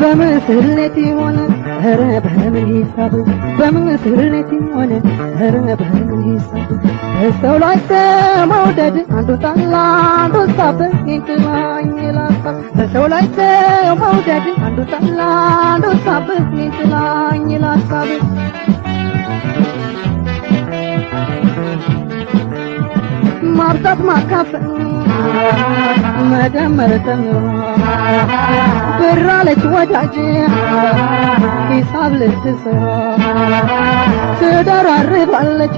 በምስልነቴ ሆነ ኧረ በምን ሂሳብ በምስልነቴ ሆነ ኧረ በምን ሂሳብ ሰው ላይ መውደድ አንዱ ጠላ አንዱ ሳብ ይጥላኝ ላሳብ ሰው ላይ መውደድ አንዱ ጠላ አንዱ ሳብ ይጥላኝ ላሳብ ማርታት ማካፈል መደመር ተምሮ ብራለች ወዳጅ ሂሳብ ልትሰራ ትደራርባለች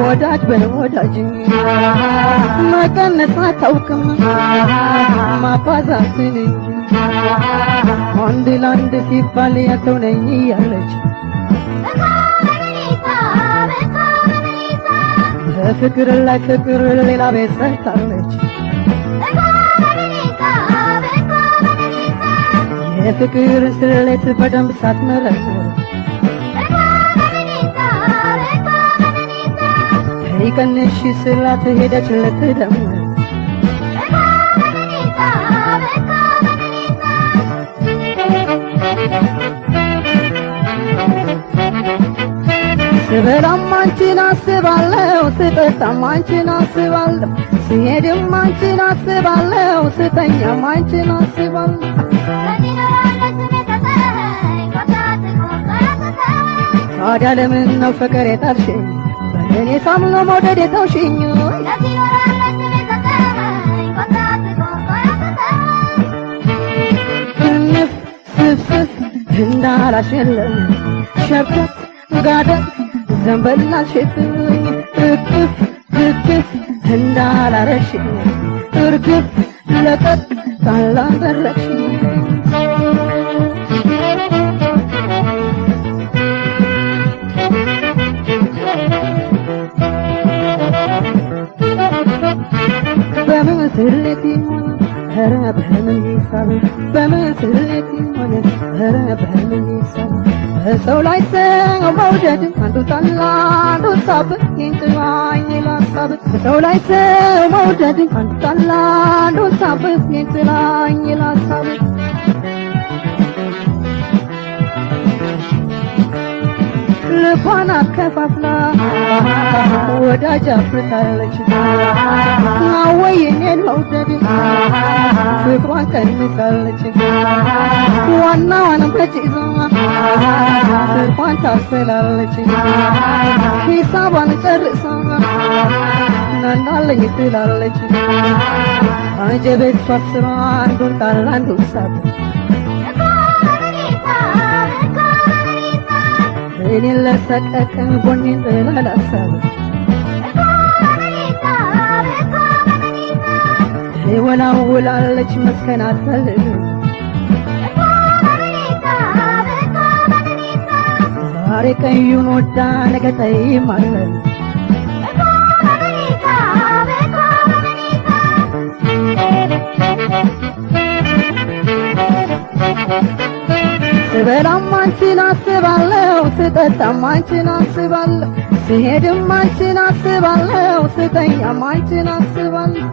ወዳጅ በወዳጅ መቀነስ አታውቅም ማባዛትን እንጂ አንድ ለአንድ ሲባል ያተው ነኝ እያለች ፍቅር ላይ ፍቅር ሌላ ቤት ሰርታለች የፍቅር ስሌት በደንብ ሳትመረምር ይቀንሽ ስላት ሄደች ልትደምር ስበላም አንቺን አስባለሁ ስጠጣም አንቺን አስባለሁ ስሄድም አንቺን አስባለሁ ስተኛም አንቺን አስባለሁ ታዲያ ለምን ነው ፍቅር የጣልሽኝ በእኔ ሳምኖ መውደድ የተውሽኝ ክንፍ ስፍስፍ እንዳላሸለም ሸብከት ጋደት ዘንበላሽብኝ እቅፍ እቅፍ እንዳላረግሽኝ እርግፍ ለቀቅ ካላደረግሽኝ በምስልነቴ ሆነ ኧረ በምን ሂሳብ በምስልነቴ ሆነ ኧረ በምን ሂሳብ ሰው ላይ ሰው መውደድ አንዱ ጠላ አንዱ ሳብ ይጥላኝ ላሳብ ሰው ላይ ሰው መውደድ አንዱ ጠላ አንዱ ሳብ ይጥላኝ ላሳብ ልቧን አከፋፍላ ወዳጅ አፍርታለች አወይ እኔን መውደድ ፍቅሯን ቀንሳለች ዋናዋን በጭዛ ስርፏን ታስላለች ሂሳቧን ጨርሳ ናናለኝ ትላለች አጀቤት ሷስራ አንዱን ጣል አንዱን ሳብ እኔን ለሰቀቀን ጎኔን ጥላላሳብ ወላውላለች መስከን አትፈልግም ዛሬ ቀዩን ወዳ ነገ ጠይማለች ስበላም አንቺን አስባለሁ ስጠጣም አንቺን አስባለሁ ስሄድም አንቺን አስባለሁ ስተኛም አንቺን አስባለሁ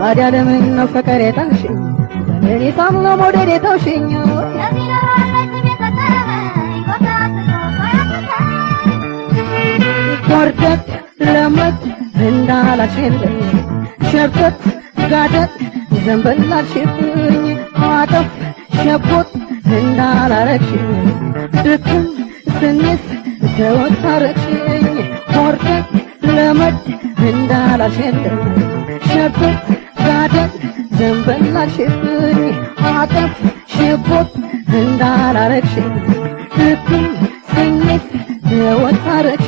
ታዲያ ለምን ነው ፍቅር የጣልሽኝ በእኔ ሳምኖ መውደድ የተውሽኝ ጎርደት ለመድ እንዳላሸለኝ ሸብከት ጋደት ዘንበላሽብኝ አጠፍ ሸቦት እንዳላረግሽኝ ድክም ስንስ ተወታረግሽኝ ጎርደት ለመድ እንዳላሸለኝ ሸብከት ጋደት ዘንበላሽብኝ አጠፍ ሸቦት እንዳላረግሽኝ ድክም ስንስ ተወታረግሽኝ